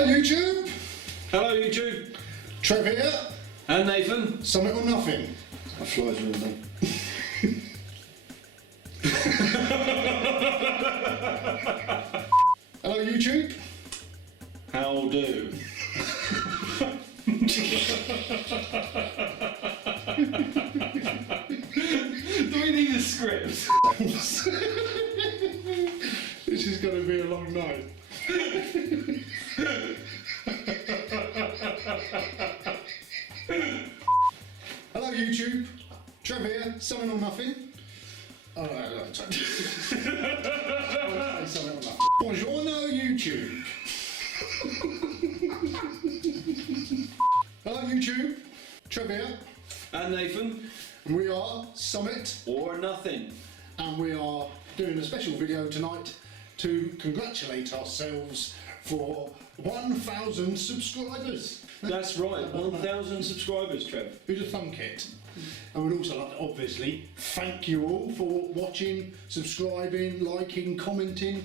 Hello YouTube! Hello YouTube! Trev here. And Nathan. Something or nothing. My flies are all done. Hello YouTube. How do? Do we need a script? This is going to be a long night. Hello YouTube. Trev here. Something or nothing. Oh no, something or nothing. Buongiorno YouTube. Hello YouTube. Trev here. And Nathan. And we are Summit Or Nothing. and we are doing a special video tonight to congratulate ourselves for 1,000 subscribers. That's right, 1,000 subscribers, Trev. Who'd have thunk it? And we'd also like to obviously thank you all for watching, subscribing, liking, commenting.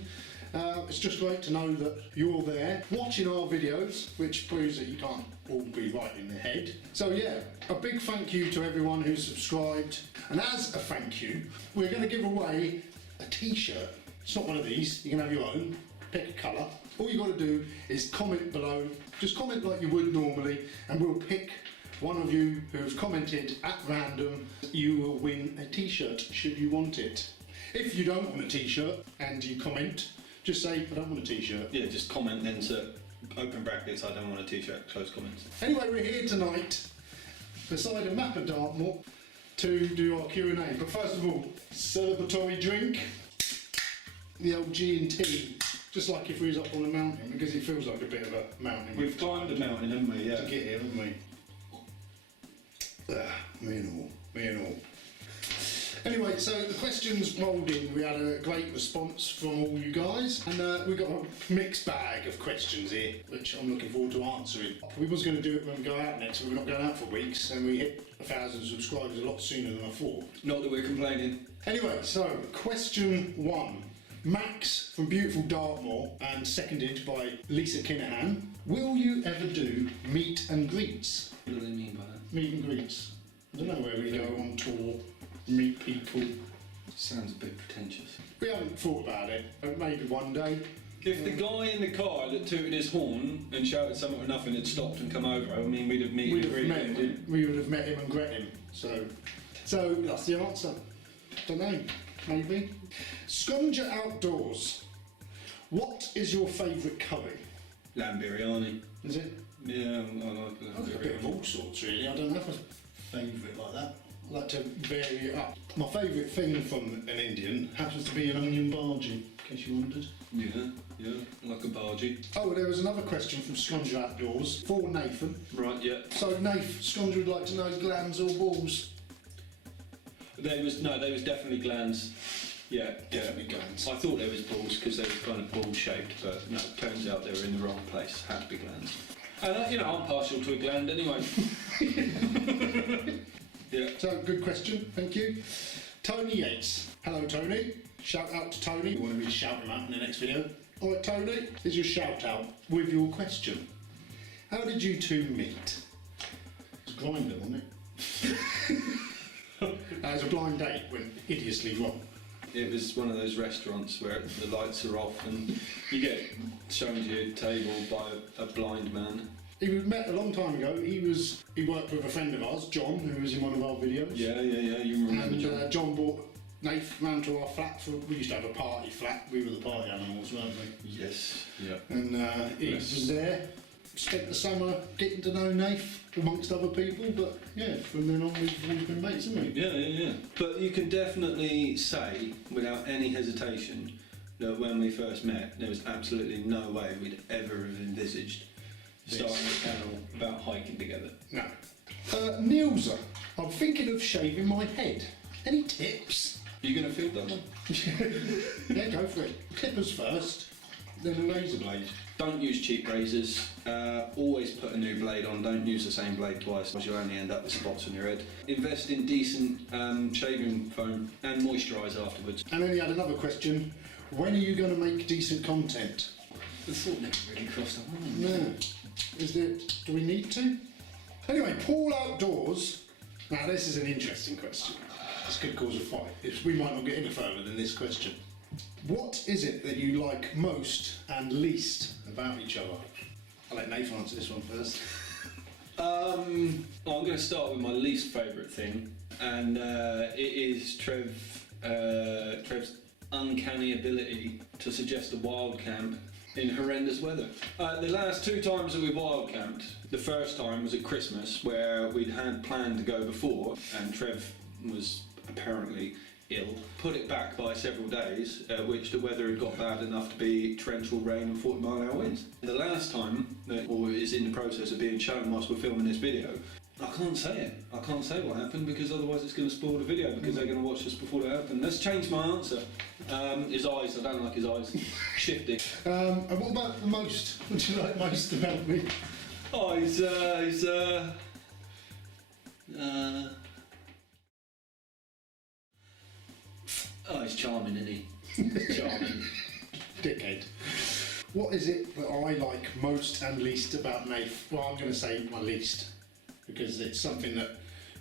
It's just great to know that you're there watching our videos, which proves that you can't all be right in the head. So yeah, a big thank you to everyone who's subscribed. And as a thank you, we're going to give away a t-shirt. It's not one of these, you can have your own, pick a colour. All you got to do is comment below, just comment like you would normally, and we'll pick one of you who's commented at random. You will win a t-shirt should you want it. If you don't want a t-shirt and you comment, just say, I don't want a t-shirt. Yeah, just comment then to open brackets, I don't want a t-shirt, close comments. Anyway, we're here tonight beside a map of Dartmoor to do our Q&A. But first of all, celebratory drink, the old G&T, just like if we was up on a mountain, because it feels like a bit of a mountain. We've climbed a mountain, haven't we? Yeah. To get here, haven't we? Me and all. Anyway, so the questions rolled in. We had a great response from all you guys, and we got a mixed bag of questions here, which I'm looking forward to answering. We was going to do it when we go out next, but we're not going out for weeks, and we hit 1,000 subscribers a lot sooner than I thought. Not that we're complaining. Anyway, so question 1. Max from beautiful Dartmoor, and seconded by Lisa Kinahan. Will you ever do meet and greets? What do they mean by that? Meet and greets. I don't know where we go on tour, meet people. Sounds a bit pretentious. We haven't thought about it, but maybe one day. If the guy in the car that tooted his horn and shouted something or nothing had stopped and come over, I mean, we'd have met him. We would have met him and gret him. So that's the answer. Don't know. Maybe. Scrunger Outdoors. What is your favourite curry? Lamb biryani. Is it? Yeah, I like lamb I've got a bit of biryani. all sorts really. I don't have a favourite like that. I like to vary it up. My favourite thing from an Indian happens to be an onion bhaji, in case you wondered. Yeah, like a bargee. Oh, there was another question from Scrunger Outdoors for Nathan. Right, yeah. So Nath, Scrunger would like to know glands or balls? They was definitely glands. Yeah, Definitely glands. I thought they was balls because they were kind of ball shaped, but no, turns out they were in the wrong place. Had to be glands. And I'm partial to a gland anyway. Yeah. So good question, thank you. Tony Yates. Hello Tony. Shout out to Tony. You want me to shout him out in the next video? Alright Tony, here's your shout out with your question. How did you two meet? It was Grindr, wasn't it? That was a blind date, went hideously wrong. It was one of those restaurants where the lights are off and you get shown to your table by a blind man. He was met a long time ago. He worked with a friend of ours, John, who was in one of our videos. Yeah, you remember And John. John brought Nath round to our flat. We used to have a party flat. We were the party animals, weren't we? Yes, yeah. And he was there. Spent the summer getting to know Nath amongst other people, but yeah, from then on we've always been mates, haven't we? Yeah. But you can definitely say, without any hesitation, that when we first met, there was absolutely no way we'd ever have envisaged starting a channel about hiking together. No. Nielsa, I'm thinking of shaving my head. Any tips? Are you going to field that one? Yeah, go for it. Clippers first, then a razor blade. Don't use cheap razors. Always put a new blade on. Don't use the same blade twice, because you'll only end up with spots on your head. Invest in decent shaving foam and moisturise afterwards. And then he had another question. When are you going to make decent content? The thought never really crossed our mind. No. Do we need to? Anyway, Paul Outdoors. Now this is an interesting question. This could cause a fight. We might not get any further than this question. What is it that you like most and least about each other? I'll let Nathan answer this one first. I'm going to start with my least favourite thing, and it is Trev's uncanny ability to suggest a wild camp in horrendous weather. The last 2 times that we wild camped, the first time was at Christmas, where we'd had planned to go before, and Trev was apparently ill. Put it back by several days, at which the weather had got bad enough to be torrential rain and 40-mile-an-hour winds. The last time, or is in the process of being shown whilst we're filming this video, I can't say it. I can't say what happened because otherwise it's going to spoil the video because they're going to watch this before it happened. Let's change my answer. His eyes. I don't like his eyes. Shifty. And what about the most? What do you like most about me? Oh, he's charming, isn't he? Charming. Dickhead. What is it that I like most and least about Nath? Well, I'm going to say my least, because it's something that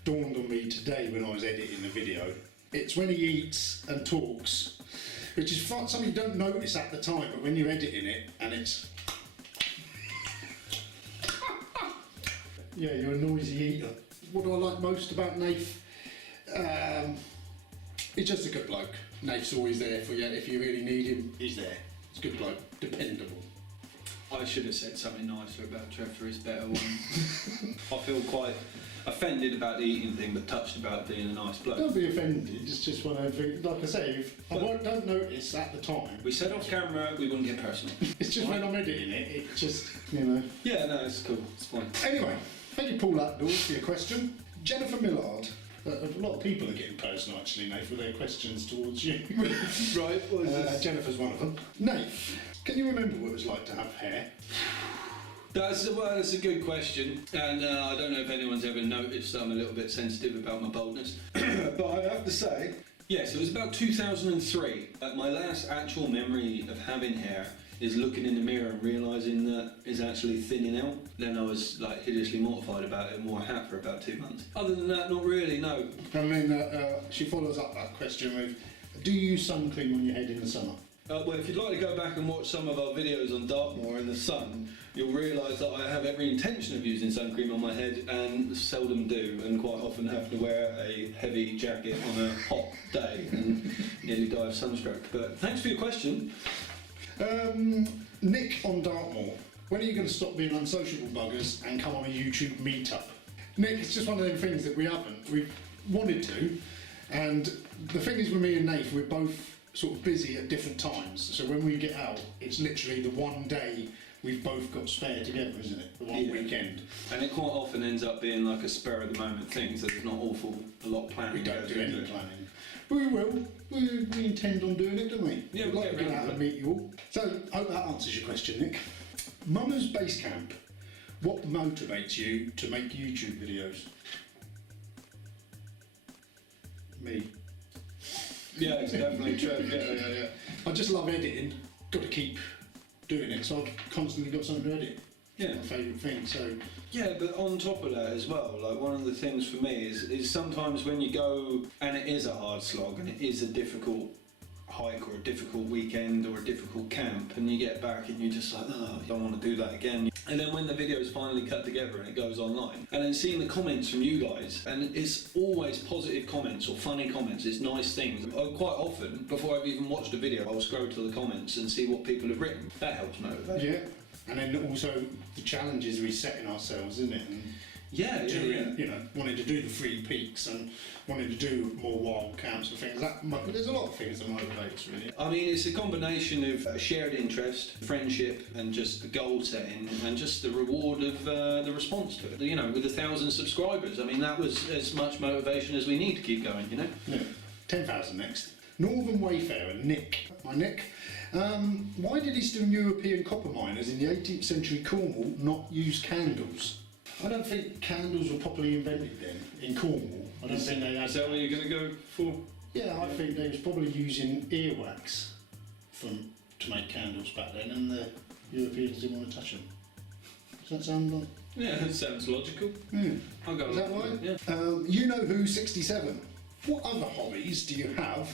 dawned on me today when I was editing the video. It's when he eats and talks, which is something you don't notice at the time, but when you're editing it and it's... Yeah, you're a noisy eater. What do I like most about Nath? He's just a good bloke. Nath's always there for you. If you really need him, he's there. He's a good bloke, dependable. I should have said something nicer about Trev for his better one. I feel quite offended about the eating thing, but touched about being a nice bloke. Don't be offended, it's just one of those things. Like I say, if I don't notice at the time. We said off camera we wouldn't get personal. It's just when I'm editing it, it just, you know. Yeah, no, it's cool, it's fine. Anyway, thank you, Paul Outdoors, for your question. Jennifer Millard. A lot of people are getting personal, actually, Nath, with their questions towards you. Right, what is this? Jennifer's one of them. Nath, can you remember what it was like to have hair? That's a good question, and I don't know if anyone's ever noticed I'm a little bit sensitive about my baldness, but I have to say, yes, it was about 2003. My last actual memory of having hair is looking in the mirror and realising that it's actually thinning out. Then I was like hideously mortified about it and wore a hat for about 2 months. Other than that, not really, no. And then she follows up that question with, do you use sun cream on your head in the summer? Well, if you'd like to go back and watch some of our videos on Dartmoor in the sun, you'll realise that I have every intention of using sun cream on my head and seldom do, and quite often have to wear a heavy jacket on a hot day and nearly die of sunstroke. But thanks for your question. Nick on Dartmoor, when are you going to stop being unsociable buggers and come on a YouTube meetup? Nick, it's just one of them things that we haven't. We've wanted to, and the thing is with me and Nath, we're both sort of busy at different times. So when we get out, it's literally the one day we've both got spare together, isn't it? The one weekend. And it quite often ends up being like a spur of the moment thing, so there's not a lot of planning. We don't do any planning. But we will. We intend on doing it, don't we? Yeah, we'd like to get out and meet you all. So, I hope that answers your question, Nick. Mama's Base Camp. What motivates you to make YouTube videos? Me. Yeah, it's definitely true. Yeah. I just love editing. Got to keep doing it, so I've constantly got something to edit. Yeah. It's my favourite thing, so... Yeah, but on top of that as well, like one of the things for me is sometimes when you go, and it is a hard slog, and it is a difficult hike or a difficult weekend or a difficult camp, and you get back and you're just like, oh, I don't want to do that again. And then when the video is finally cut together and it goes online, and then seeing the comments from you guys, and it's always positive comments or funny comments, it's nice things. Quite often, before I've even watched a video, I'll scroll to the comments and see what people have written. That helps motivate. Yeah, and then also the challenges we're setting ourselves, isn't it? And doing, you know, wanting to do the 3 peaks and wanting to do more wild camps and things. There's a lot of things that motivate us, really. I mean, it's a combination of shared interest, friendship, and just the goal setting, and just the reward of the response to it. You know, with 1,000 subscribers, I mean, that was as much motivation as we need to keep going, you know? Yeah. 10,000 next. Northern Wayfarer, Nick. Hi, Nick. Why did Eastern European copper miners in the 18th century Cornwall not use candles? I don't think candles were properly invented then in Cornwall. I don't think they had. Is that what you're going to go for? Yeah, I think they was probably using earwax to make candles back then, and Europeans didn't want to touch them. Does that sound like... Yeah, that sounds logical. Yeah. I'll go Is that along right? with it, yeah. You know who 67. What other hobbies do you have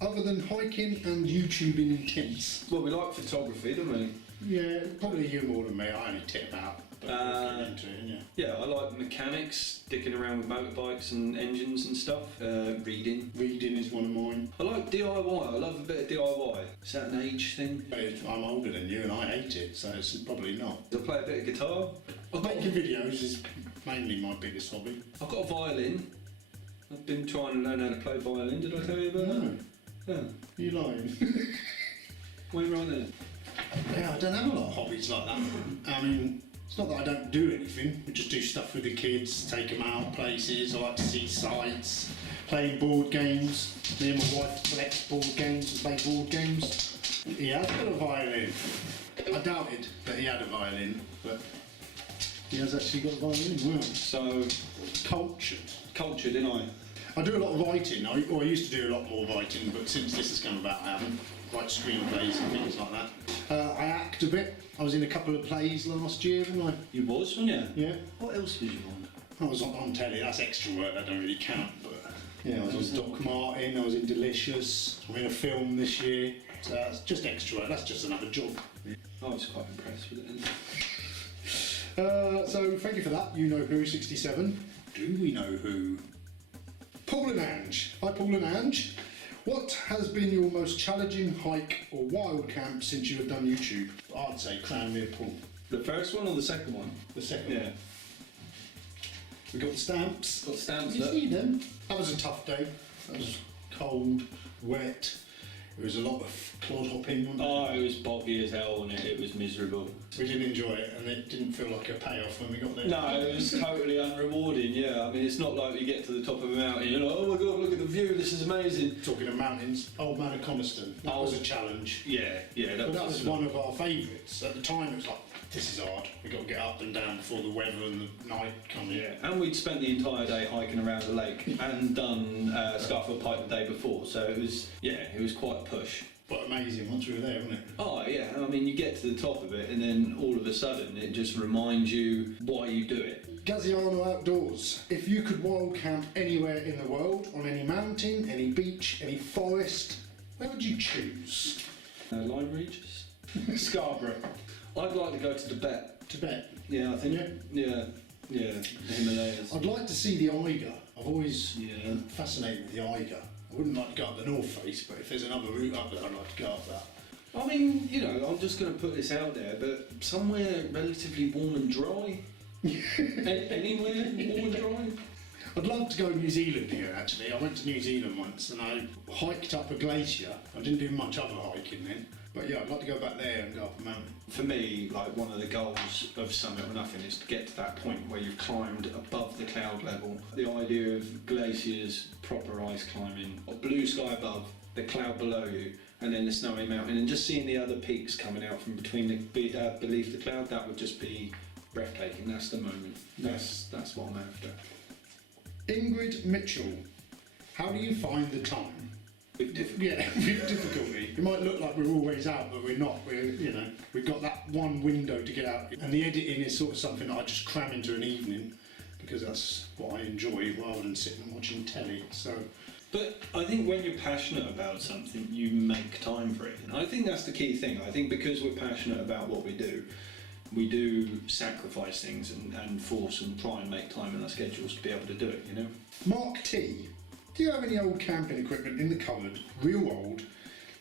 other than hiking and YouTubing intense? Well, we like photography, don't we? Yeah, probably you more than me. I only tip out. But we'll get into it, yeah. Yeah, I like mechanics, dicking around with motorbikes and engines and stuff. Reading. Reading is one of mine. I like DIY. I love a bit of DIY. Is that an age thing? I'm older than you and I hate it, so it's probably not. I play a bit of guitar. Making videos is mainly my biggest hobby. I've got a violin. I've been trying to learn how to play violin. Did I tell you about No, that? Yeah. you lying. Wait right there. Yeah, I don't have a lot of hobbies like that. I mean, it's not that I don't do anything. We just do stuff with the kids, take them out places. I like to see sights, playing board games. Me and my wife collect board games and play board games. He has got a violin. I doubted that he had a violin, but he has actually got a violin. Wow. So, Cultured. culture, didn't I? I do a lot of writing. I used to do a lot more writing, but since this has come about, I haven't. Write screenplays and things like that. I act a bit. I was in a couple of plays last year, wasn't I? You was, wasn't you? Yeah. What else was you on? I was on telly. That's extra work. That don't really count. But yeah, I was on Doc Martin. I was in Delicious. I'm in a film this year. So that's just extra work. That's just another job. I was quite impressed with it. So thank you for that. You know who 67. Do we know who? Paul and Ange. Hi, Paul and Ange. What has been your most challenging hike or wild camp since you have done YouTube? I'd say Cranmere Pool. The first one or the second one? The second Yeah. one. We got the stamps. Got stamps Did you up. see them? That was a tough day. That was cold, wet. There was a lot of clod hopping. Wasn't Oh, there? it was boggy as hell and it was miserable. We didn't enjoy it, and it didn't feel like a payoff when we got there. No, it was totally unrewarding, yeah. I mean, it's not like you get to the top of a mountain, you're like, oh my god, look at the view, this is amazing. Talking of mountains, Old Man of Coniston. That was a challenge. Yeah, But that was one of our favourites. At the time, it was like, this is hard. We've got to get up and down before the weather and the night come in. Yeah, and we'd spent the entire day hiking around the lake and done Scarfield Pike the day before, so it was quite a push. But amazing once we were there, wasn't it? Oh yeah, I mean you get to the top of it and then all of a sudden it just reminds you why you do it. Gaziano Outdoors. If you could wild camp anywhere in the world, on any mountain, any beach, any forest, where would you choose? Lyme Regis? Scarborough. I'd like to go to Tibet. Tibet. Yeah, I think. Yeah, the Himalayas. I'd like to see the Eiger. I've always Yeah. fascinated with the Eiger. I wouldn't like to go up the North Face, but if there's another route up there, I'd like to go up that. I mean, you know, I'm just going to put this out there, but somewhere relatively warm and dry. Anywhere warm and dry. I'd love to go to New Zealand here, actually. I went to New Zealand once and I hiked up a glacier. I didn't do much other hiking then. But yeah, I'd like to go back there and go up a mountain. For me, like one of the goals of Summit or Nothing is to get to that point where you've climbed above the cloud level. The idea of glaciers, proper ice climbing, or blue sky above, the cloud below you, and then the snowy mountain, and just seeing the other peaks coming out from between beneath the cloud, that would just be breathtaking. That's the moment. That's what I'm after. Ingrid Mitchell, how do you find the time? With difficulty. Yeah, with difficulty. It might look like we're always out, but we're not. We've got that one window to get out. And the editing is sort of something that I just cram into an evening because that's what I enjoy rather than sitting and watching telly. So, But I think when you're passionate about something, you make time for it. And I think that's the key thing. I think because we're passionate about what we do sacrifice things and force and try and make time in our schedules to be able to do it, you know? Mark T, do you have any old camping equipment in the cupboard, real old,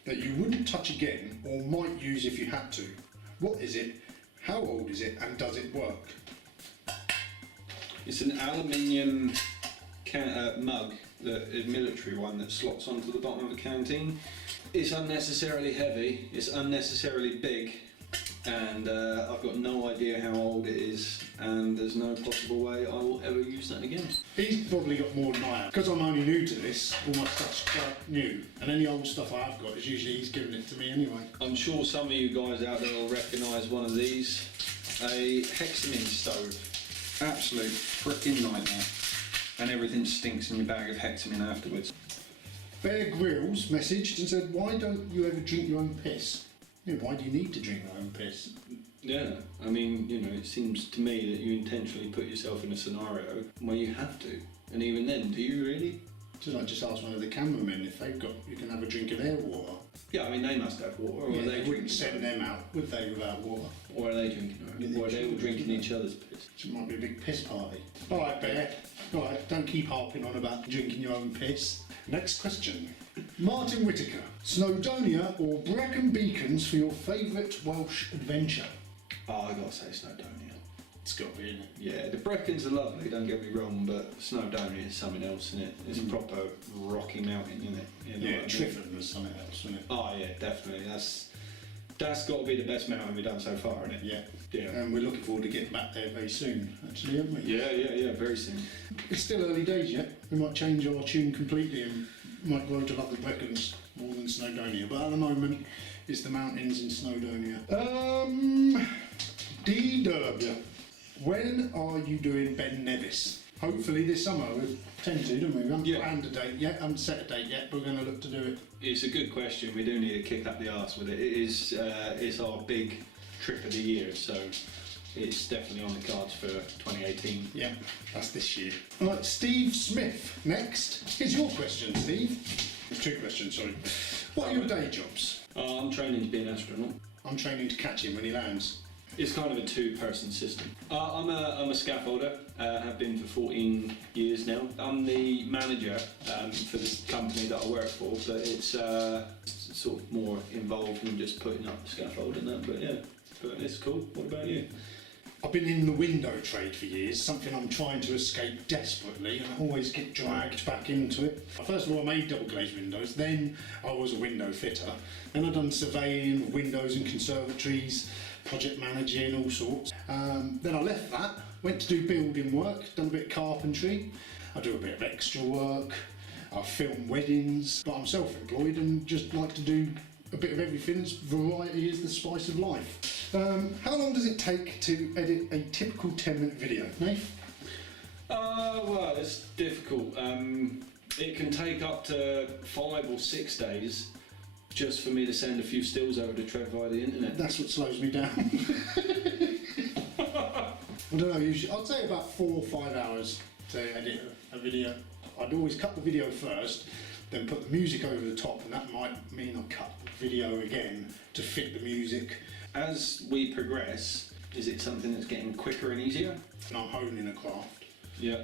that you wouldn't touch again or might use if you had to? What is it? How old is it? And does it work? It's an aluminium mug, a military one that slots onto the bottom of a canteen. It's unnecessarily heavy, it's unnecessarily big, and I've got no idea how old it is, and there's no possible way I will ever use that again. He's probably got more than I have. Because I'm only new to this, all my stuff's quite new, and any old stuff I have got is usually he's giving it to me anyway. I'm sure some of you guys out there will recognise one of these. A hexamine stove. Absolute frickin' nightmare. And everything stinks in your bag of hexamine afterwards. Bear Grylls messaged and said, why don't you ever drink your own piss? Yeah, why do you need to drink your own piss? Yeah, I mean, you know, it seems to me that you intentionally put yourself in a scenario where you have to. And even then, do you really? Should I just ask one of the cameramen if they've got, you can have a drink of their water? Yeah, I mean, they must have water, or Yeah, are they they drinking? wouldn't send them out, would they, without water? Or are they drinking their own? Or are they all drinking each other's piss? It might be a big piss party. Alright, Bear. Alright, don't keep harping on about drinking your own piss. Next question. Martin Whittaker. Snowdonia or Brecon Beacons for your favourite Welsh adventure? Oh, I gotta say Snowdonia. It's got to be, isn't it? Yeah, the Brecons are lovely, don't get me wrong, but Snowdonia is something else, isn't it? It's a proper rocky mountain, isn't it? You know Yeah, what I mean? Triffon was something else, wasn't it? Oh yeah, definitely. That's got to be the best mountain we've done so far, isn't it? Yeah. Yeah. And we're looking forward to getting back there very soon, actually, aren't we? Yeah, very soon. It's still early days yet. We might change our tune completely and might grow to love the Brecons more than Snowdonia. But at the moment, it's the mountains in Snowdonia. D Derby. When are you doing Ben Nevis? Hopefully this summer. We tend to, don't we? We haven't planned a date yet, haven't set a date yet, but we're going to look to do it. It's a good question. We do need to kick up the arse with it. It is it's our big trip of the year, so it's definitely on the cards for 2018. Yeah, that's this year. Right, Steve Smith. Next. Here's your question, Steve. There's two questions, sorry. What are your day jobs? I'm training to be an astronaut. I'm training to catch him when he lands. It's kind of a two-person system. I'm a scaffolder, have been for 14 years now. I'm the manager for this company that I work for, but it's sort of more involved than just putting up the scaffold and that, but yeah, but it's cool. What about you? I've been in the window trade for years, something I'm trying to escape desperately, and I always get dragged back into it. First of all, I made double glazed windows, then I was a window fitter, then I've done surveying of windows and conservatories, project managing, all sorts. Then I left that, went to do building work, done a bit of carpentry, I do a bit of extra work, I film weddings, but I'm self-employed and just like to do a bit of everything. Variety is the spice of life. How long does it take to edit a typical 10-minute video, Nath? Well, it's difficult. It can take up to 5 or 6 days just for me to send a few stills over to Trev via the internet. That's what slows me down. I don't know, usually, I'd say about 4 or 5 hours to edit a video. I'd always cut the video first, then put the music over the top, and that might mean I'll cut the video again to fit the music. As we progress, is it something that's getting quicker and easier? And I'm honing a craft. Yeah.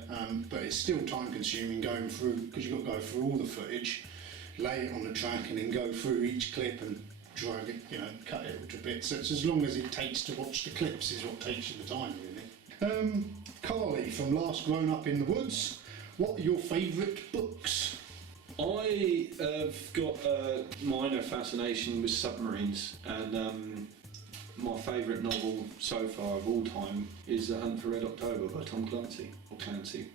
But it's still time consuming going through, because you've got to go through all the footage, lay it on the track and then go through each clip and drag it, you know, cut it into bits. So it's as long as it takes to watch the clips is what takes you the time, really. Carly from Last Grown Up in the Woods, what are your favourite books? I have got a minor fascination with submarines, and my favourite novel so far of all time is The Hunt for Red October by Tom Clancy, or Clancy.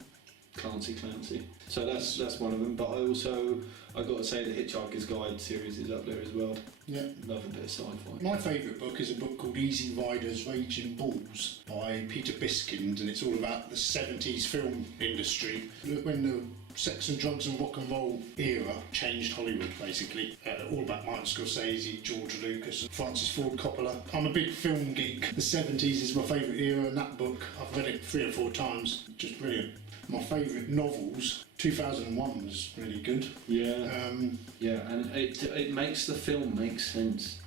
So that's one of them. But I got to say, the Hitchhiker's Guide series is up there as well. Yeah. Love a bit of sci-fi. My favourite book is a book called Easy Riders Raging Bulls by Peter Biskind, and it's all about the 70s film industry, when the sex and drugs and rock and roll era changed Hollywood, basically. All about Martin Scorsese, George Lucas and Francis Ford Coppola. I'm a big film geek. The 70s is my favourite era, and that book, I've read it 3 or 4 times, just brilliant. My favourite novels, 2001 was really good. Yeah. Yeah, and it makes the film make sense.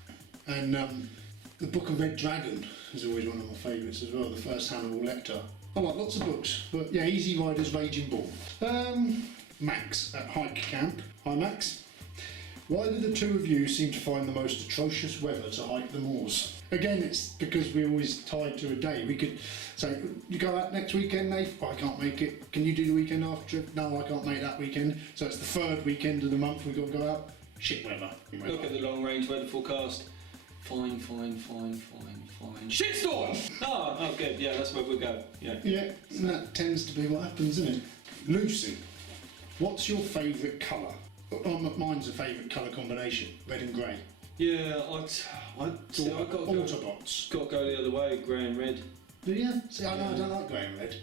And the Book of Red Dragon is always one of my favourites as well, the first Hannibal Lecter. I like lots of books, but yeah, Easy Riders Raging Bull. Max at Hike Camp. Hi Max. Why do the two of you seem to find the most atrocious weather to hike the moors? Again, it's because we're always tied to a day. We could say, you go out next weekend, Nath? Oh, I can't make it. Can you do the weekend after? No, I can't make that weekend. So it's the 3rd weekend of the month we've got to go out. Shit weather. Look at the long range weather forecast. Fine. Shitstorm! Oh, good. Yeah, that's where we'll go. Yeah. Yeah, and that tends to be what happens, isn't it? Lucy, what's your favourite colour? Mine's a favourite colour combination, red and grey. Yeah, I got Autobots. to go the other way, grey and red. Do you? See, I know I don't like grey and red.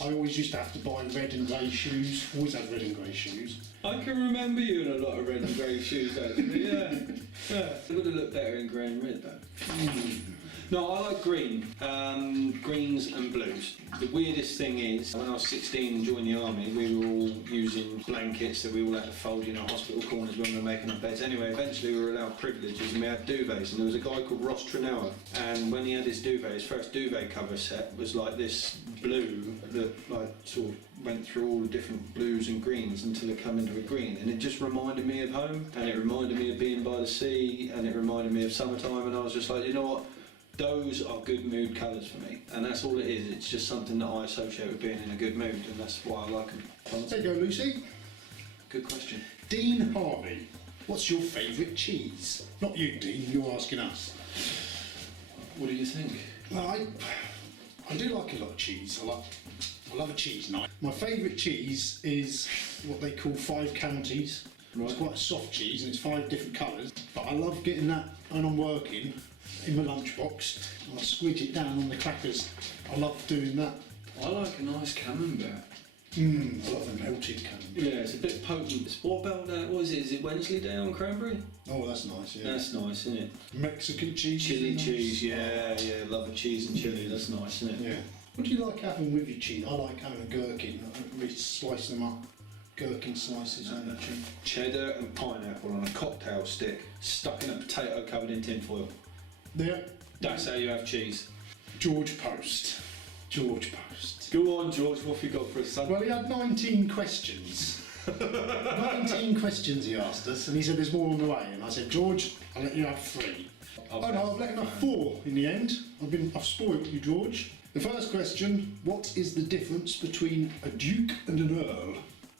I always used to have to buy red and grey shoes. Always had red and grey shoes. I can remember you in a lot of red and grey shoes, actually. Yeah. It would have looked better in grey and red, though. No, I like green. Greens and blues. The weirdest thing is, when I was 16 and joined the army, we were all using blankets that we all had to fold in our hospital corners when we were making our beds. Anyway, eventually we were allowed privileges and we had duvets, and there was a guy called Ross Trenower, and when he had his duvet, his first duvet cover set was like this blue that like sort of went through all the different blues and greens until it came into a green, and it just reminded me of home, and it reminded me of being by the sea, and it reminded me of summertime, and I was just like, you know what? Those are good mood colours for me, and that's all it is. It's just something that I associate with being in a good mood, and that's why I like them. There you go, Lucy. Good question. Dean Harvey, what's your favourite cheese? Not you, Dean, you're asking us. What do you think? I do like a lot of cheese. I love a cheese night. My favourite cheese is what they call 5 counties. Right. It's quite a soft cheese and it's 5 different colours, but I love getting that when I'm working in my lunchbox and I squidge it down on the crackers. I love doing that. I like a nice camembert. I love a melted camembert. Yeah, it's a bit potent. What about that? What is it? Is it Wensleydale and cranberry? Oh, that's nice, yeah. That's nice, isn't it? Mexican cheese. Chili nice. cheese, yeah. Love a cheese and chili. That's nice, isn't it? Yeah. What do you like having with your cheese? I like having a gherkin. I really slice them up. Gherkin slices on the cheese. Cheddar and pineapple on a cocktail stick, stuck in a potato covered in tin foil. Yeah. That's how you have cheese. George Post. George Post. Go on, George, what have you got for us, son? Well, he had 19 questions. 19 questions he asked us, and he said there's more on the way. And I said, George, I'll let you have 3. Oh no, I've let him have 4 in the end. I've spoilt you, George. The first question, what is the difference between a duke and an earl?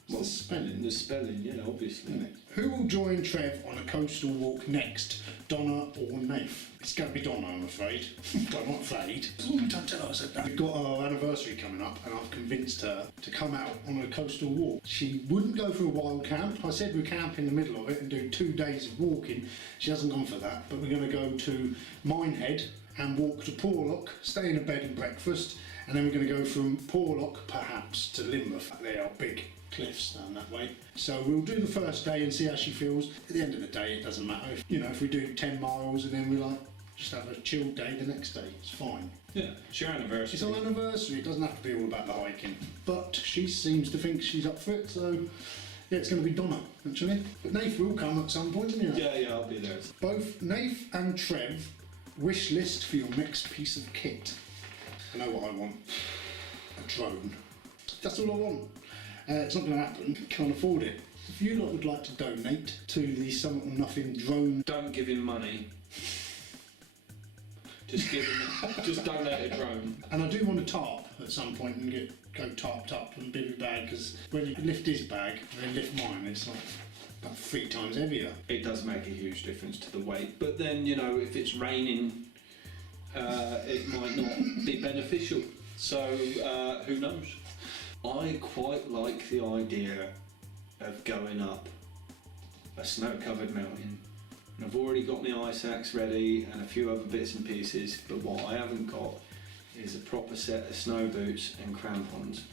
What's the spelling? The spelling, yeah, obviously. Who will join Trev on a coastal walk next, Donna or Nath? It's going to be Donna, I'm afraid. I'm not afraid. Don't tell her I said that. We've got our anniversary coming up and I've convinced her to come out on a coastal walk. She wouldn't go for a wild camp. I said we'd camp in the middle of it and do 2 days of walking. She hasn't gone for that, but we're going to go to Minehead and walk to Porlock, stay in a bed and breakfast, and then we're going to go from Porlock perhaps to Lynmouth. They are big cliffs down that way. So we'll do the first day and see how she feels. At the end of the day, it doesn't matter. If we do 10 miles and then we just have a chilled day the next day, it's fine. Yeah, it's your anniversary. It's our anniversary, it doesn't have to be all about the hiking. But she seems to think she's up for it, so yeah, it's going to be Donna, actually. But Nath will come at some point, isn't he? Yeah, I'll be there. Both Nath and Trev, wish list for your next piece of kit. I know what I want. A drone. That's all I want. It's not going to happen. Can't afford it. If you lot would like to donate to the Something or Nothing drone... Don't give him money. Just donate a drone. And I do want a tarp at some point and go tarped up and big bag, because when you lift his bag and then lift mine, it's like about 3 times heavier. It does make a huge difference to the weight, but then, if it's raining, it might not be beneficial. So, who knows? I quite like the idea of going up a snow-covered mountain. And I've already got my ice axe ready and a few other bits and pieces, but what I haven't got is a proper set of snow boots and crampons.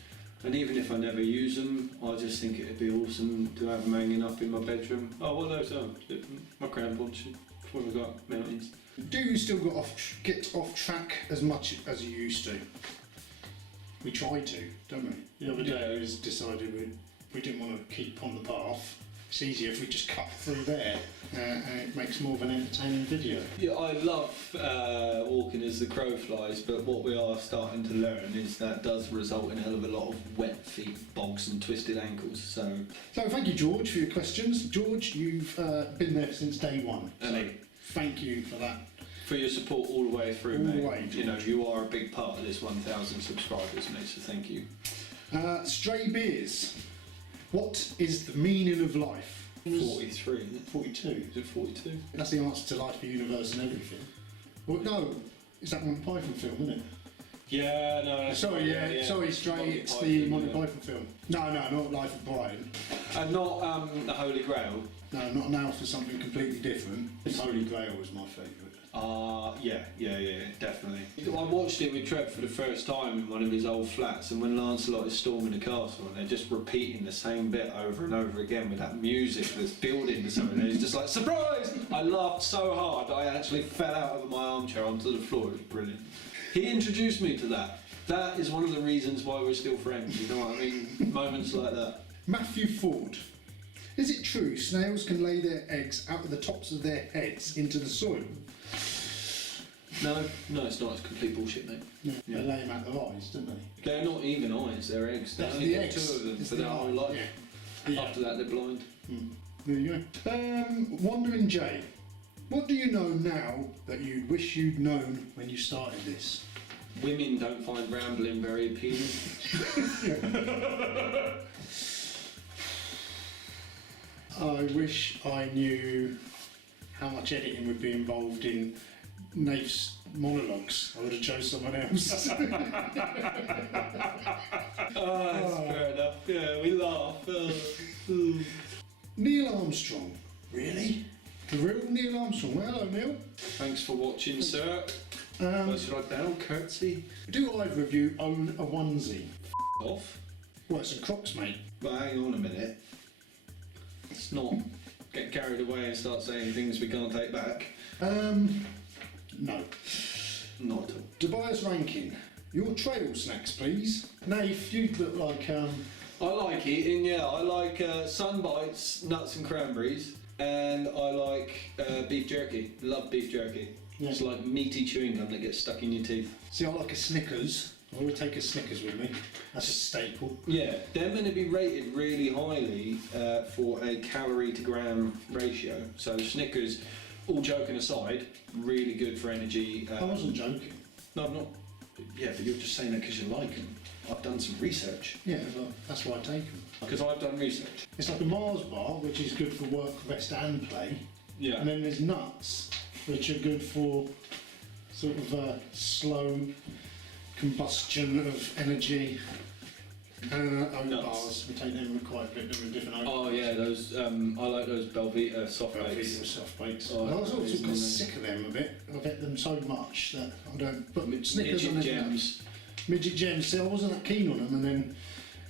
And even if I never use them, I just think it'd be awesome to have them hanging up in my bedroom. Oh, what are those? My crampons before we go up mountains. Do you still get off track as much as you used to? We try to, don't we? The other day we just decided we didn't want to keep on the path. It's easier if we just cut through there and it makes more of an entertaining video. Yeah, I love walking as the crow flies, but what we are starting to learn is that does result in a hell of a lot of wet feet, bogs and twisted ankles. So thank you, George, for your questions. George, you've been there since day 1. So thank you for that. For your support all the way through, all mate. The way, you are a big part of this 1,000 subscribers, mate, so thank you. Stray Beers. What is the meaning of life? 43, isn't it? 42. Is it 42? That's the answer to life, the universe and everything. Well, no, it's that Monty Python film, isn't it? Yeah, no. Sorry, sorry, Stray, it's the Monty Python film. No, not Life of Brian. And not The Holy Grail? No, not now for something completely different. Holy Grail was my favourite. Yeah, definitely. I watched it with Trev for the first time in one of his old flats, and when Lancelot is storming the castle and they're just repeating the same bit over and over again with that music that's building to something, and he's just like, surprise! I laughed so hard I actually fell out of my armchair onto the floor. It was brilliant. He introduced me to that. That is one of the reasons why we're still friends, you know what I mean? Moments like that. Matthew Ford. Is it true snails can lay their eggs out of the tops of their heads into the soil? No, it's not. It's complete bullshit, mate. No, they lay them out their eyes, don't they? They're not even eyes, they're eggs. They That's only the get eggs. 2 of them It's for the their whole eye, life. yeah. After that, they're blind. There you go. Wandering Jay. What do you know now that you'd wish you'd known when you started this? Women don't find rambling very appealing. I wish I knew how much editing would be involved in Nate's monologues. I would have chose someone else. That's fair enough. Yeah, we laugh. Neil Armstrong. Really? The real Neil Armstrong. Well, hello, Neil. Thanks for watching, sir. Should I bow, curtsy? Do either of you own a onesie? Off. Well, it's some Crocs, mate. But hang on a minute. Let's not get carried away and start saying things we can't take back. No. Not at all. Tobias Rankin. Your trail snacks, please. Nath, you look like, I like eating, yeah. I like sun bites, nuts and cranberries, and I like beef jerky. Love beef jerky. Yeah. It's like meaty chewing gum that gets stuck in your teeth. See, I like a Snickers. I always take a Snickers with me. That's a staple. Yeah, they're meant to be rated really highly for a calorie to gram ratio. So Snickers, all joking aside, really good for energy. I wasn't joking. No, I'm not. Yeah, but you're just saying that because you like them. I've done some research. Yeah, well, that's why I take them. Because I've done research. It's like a Mars bar, which is good for work, rest and play. Yeah. And then there's nuts, which are good for sort of slow combustion of energy. And oat Nuts. bars, we take them with quite a bit of different oat Oh bars. yeah, those. I like those Belvita soft bakes. Soft bakes. Oh, I was also amazing, got amazing. sick of them a bit. I've ate them so much that I don't. But Snickers Midget on gems. Midget gems. See, I wasn't that keen on them, and then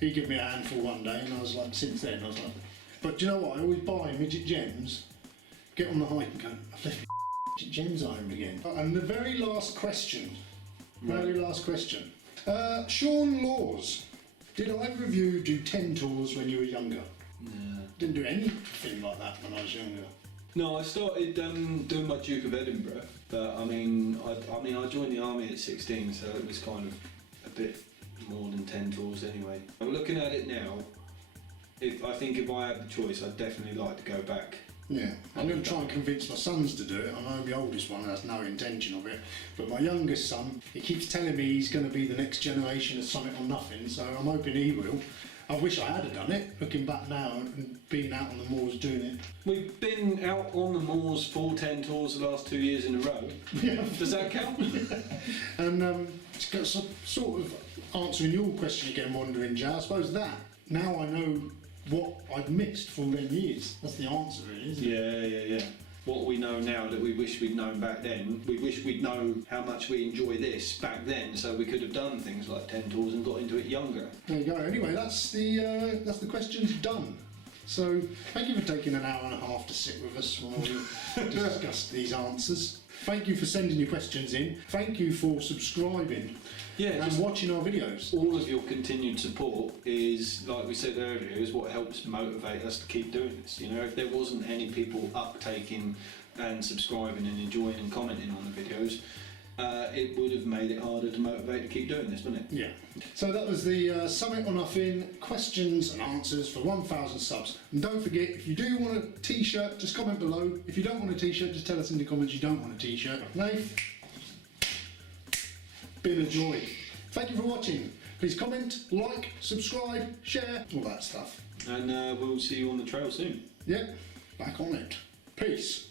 he gave me a handful one day, and I was like, since then, I was like. But do you know what? I always buy midget gems, get on the hike, and go. I've left midget gems at home again. And the very last question. Very last question. Sean Laws. Did either of you do 10 tours when you were younger? No. Didn't do anything like that when I was younger. No, I started doing my Duke of Edinburgh, but I joined the army at 16, so it was kind of a bit more than 10 tours anyway. I'm looking at it now. If I had the choice, I'd definitely like to go back. Yeah, I'm going to try and convince my sons to do it. I know the oldest one has no intention of it, but my youngest son, he keeps telling me he's going to be the next generation of Summit on Nothing, so I'm hoping he will. I wish I had done it, looking back now and being out on the moors doing it. We've been out on the moors for 10 tours the last 2 years in a row. Yeah. Does that count? And sort of answering your question again, Wandering Jay, I suppose that, now I know what I'd missed for all them years. That's the answer, really, isn't it? Yeah. What we know now that we wish we'd known back then, we wish we'd known how much we enjoy this back then, so we could have done things like 10 tours and got into it younger. There you go. Anyway, that's the questions done. So thank you for taking an hour and a half to sit with us while we discussed these answers. Thank you for sending your questions in. Thank you for subscribing and watching our videos. All of your continued support is, like we said earlier, is what helps motivate us to keep doing this. You know, if there wasn't any people uptaking and subscribing and enjoying and commenting on the videos, it would have made it harder to motivate to keep doing this, wouldn't it? Yeah. So that was the Summit on Nothing questions and answers for 1,000 subs. And don't forget, if you do want a t-shirt, just comment below. If you don't want a t-shirt, just tell us in the comments you don't want a t-shirt. Nath, been a joy. Thank you for watching. Please comment, like, subscribe, share, all that stuff. And we'll see you on the trail soon. Yep, back on it. Peace.